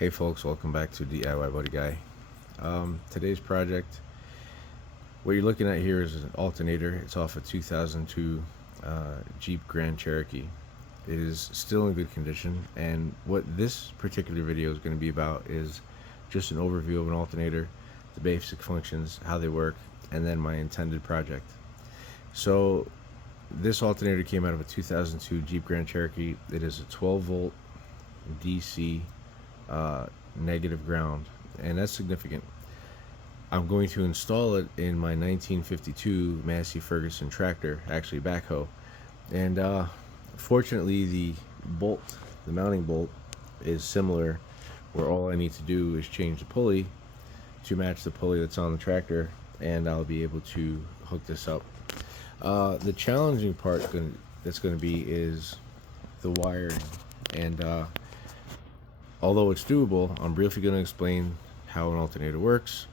Hey folks, welcome back to DIY Buddy Guy. Today's project, what you're looking at here is an alternator. It's off a 2002 Jeep Grand Cherokee. It is still in good condition, and what this particular video is going to be about is just an overview of an alternator, the basic functions, how they work, and then my intended project. So this alternator came out of a 2002 Jeep Grand Cherokee. It is a 12 volt DC negative ground, and that's significant. I'm going to install it in my 1952 Massey Ferguson tractor, actually backhoe, and fortunately the mounting bolt is similar, where all I need to do is change the pulley to match the pulley that's on the tractor, and I'll be able to hook this up. The challenging part that's going to be is the wiring, and although it's doable, I'm briefly going to explain how an alternator works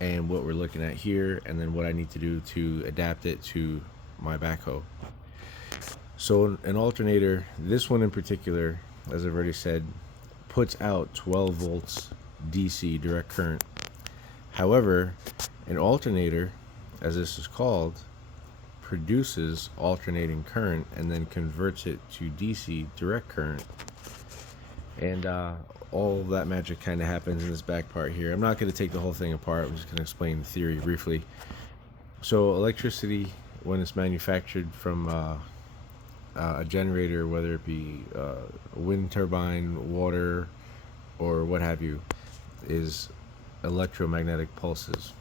and what we're looking at here, and then what I need to do to adapt it to my backhoe. So an alternator, this one in particular, as I've already said, puts out 12 volts DC direct current. However, an alternator, as this is called, produces alternating current and then converts it to DC direct current. And all of that magic kind of happens in this back part here. I'm not going to take the whole thing apart. I'm just going to explain the theory briefly. So electricity, when it's manufactured from a generator, whether it be a wind turbine, water, or what have you, is electromagnetic pulses.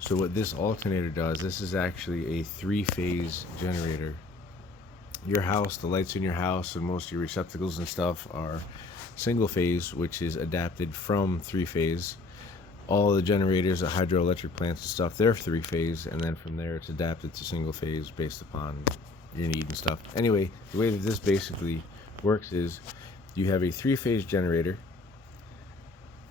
So what this alternator does, this is actually a three-phase generator. Your house, the lights in your house and most of your receptacles and stuff are single phase, which is adapted from three phase. All of the generators at hydroelectric plants and stuff, they're three phase, and then from there it's adapted to single phase based upon your need and stuff. Anyway, the way that this basically works is you have a three-phase generator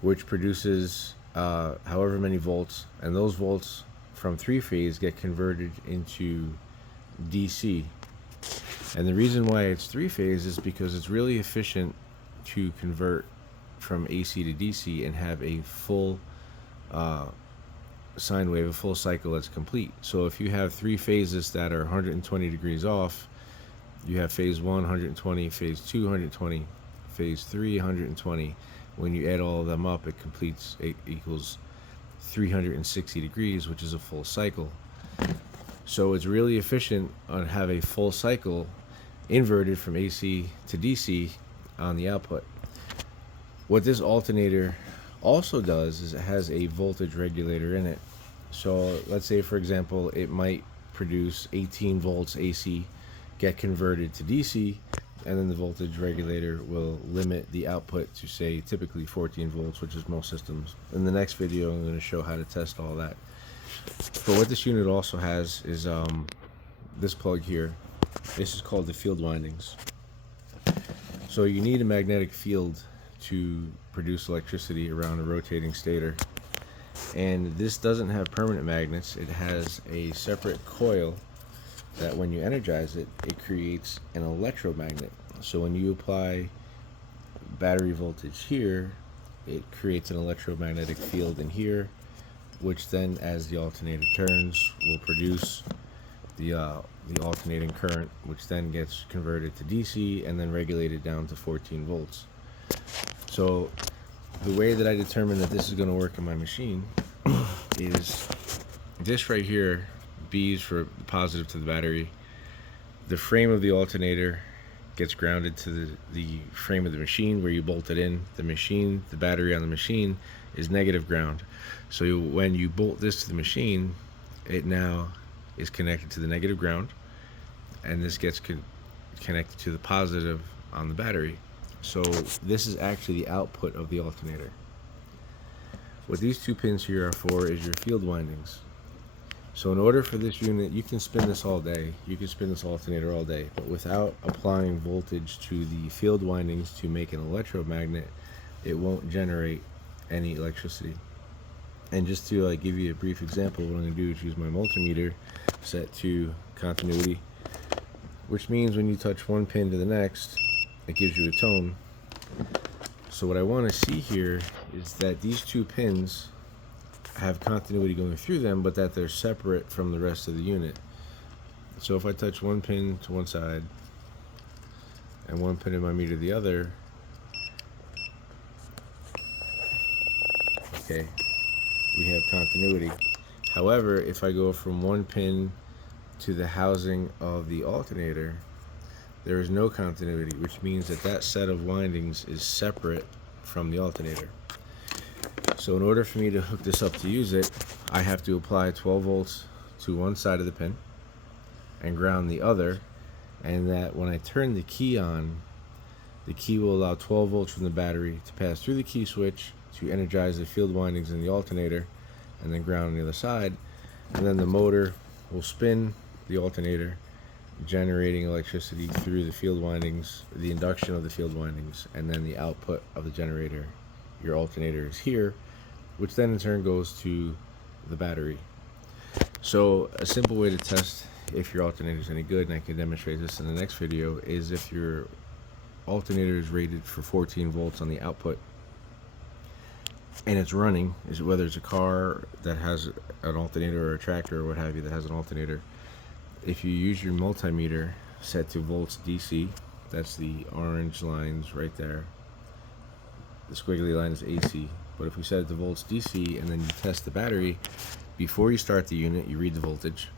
which produces however many volts, and those volts from three-phase get converted into DC. And the reason why it's three-phase is because it's really efficient to convert from AC to DC and have a full sine wave, a full cycle that's complete. So if you have three phases that are 120 degrees off, you have phase 1 120, phase 2 120, phase 3 120. When you add all of them up, it equals 360 degrees, which is a full cycle. So it's really efficient on have a full cycle inverted from AC to DC on the output. What this alternator also does is it has a voltage regulator in it. So let's say, for example, it might produce 18 volts AC, get converted to DC, and then the voltage regulator will limit the output to, say, typically 14 volts, which is most systems. In the next video, I'm going to show how to test all that. But what this unit also has is this plug here. This is called the field windings. So you need a magnetic field to produce electricity around a rotating stator. And this doesn't have permanent magnets. It has a separate coil that when you energize it, it creates an electromagnet. So when you apply battery voltage here, it creates an electromagnetic field in here, which then, as the alternator turns, will produce the alternating current, which then gets converted to DC and then regulated down to 14 volts. So the way that I determine that this is going to work in my machine is this right here, B is for positive to the battery. The frame of the alternator gets grounded to the frame of the machine where you bolt it in. The battery on the machine is negative ground. So when you bolt this to the machine, it now is connected to the negative ground, and this gets connected to the positive on the battery. So this is actually the output of the alternator. What these two pins here are for is your field windings. So in order for this unit, you can spin this all day, you can spin this alternator all day, but without applying voltage to the field windings to make an electromagnet, it won't generate any electricity. And just to give you a brief example, what I'm going to do is use my multimeter set to continuity, which means when you touch one pin to the next, it gives you a tone. So what I want to see here is that these two pins have continuity going through them, but that they're separate from the rest of the unit. So if I touch one pin to one side and one pin in my meter to the other, okay, we have continuity. However, if I go from one pin to the housing of the alternator, there is no continuity, which means that that set of windings is separate from the alternator. So in order for me to hook this up to use it, I have to apply 12 volts to one side of the pin and ground the other, and that when I turn the key on, the key will allow 12 volts from the battery to pass through the key switch to energize the field windings in the alternator, and then ground on the other side, and then the motor will spin the alternator, generating electricity through the field windings, the induction of the field windings, and then the output of the generator, your alternator, is here, which then in turn goes to the battery. So a simple way to test if your alternator is any good, and I can demonstrate this in the next video, is if your alternator is rated for 14 volts on the output and it's running, is whether it's a car that has an alternator or a tractor or what have you that has an alternator, if you use your multimeter set to volts DC, that's the orange lines right there, the squiggly line is AC, but if we set it to volts DC and then you test the battery, before you start the unit you read the voltage,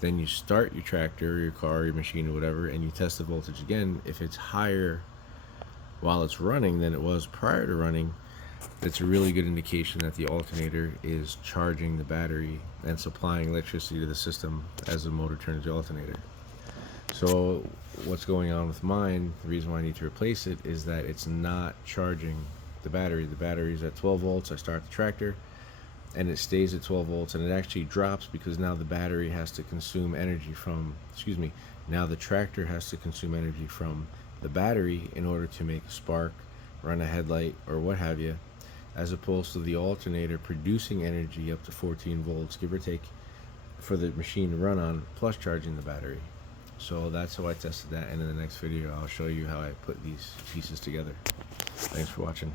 then you start your tractor or your car or your machine or whatever and you test the voltage again. If it's higher while it's running than it was prior to running, it's a really good indication that the alternator is charging the battery and supplying electricity to the system as the motor turns the alternator. So what's going on with mine, the reason why I need to replace it, is that it's not charging the battery. The battery is at 12 volts. I start the tractor and it stays at 12 volts, and it actually drops because now the battery has to consume energy from, now the tractor has to consume energy from the battery in order to make a spark, run a headlight, or what have you, as opposed to the alternator producing energy up to 14 volts, give or take, for the machine to run on, plus charging the battery. So that's how I tested that, and in the next video I'll show you how I put these pieces together. Thanks for watching.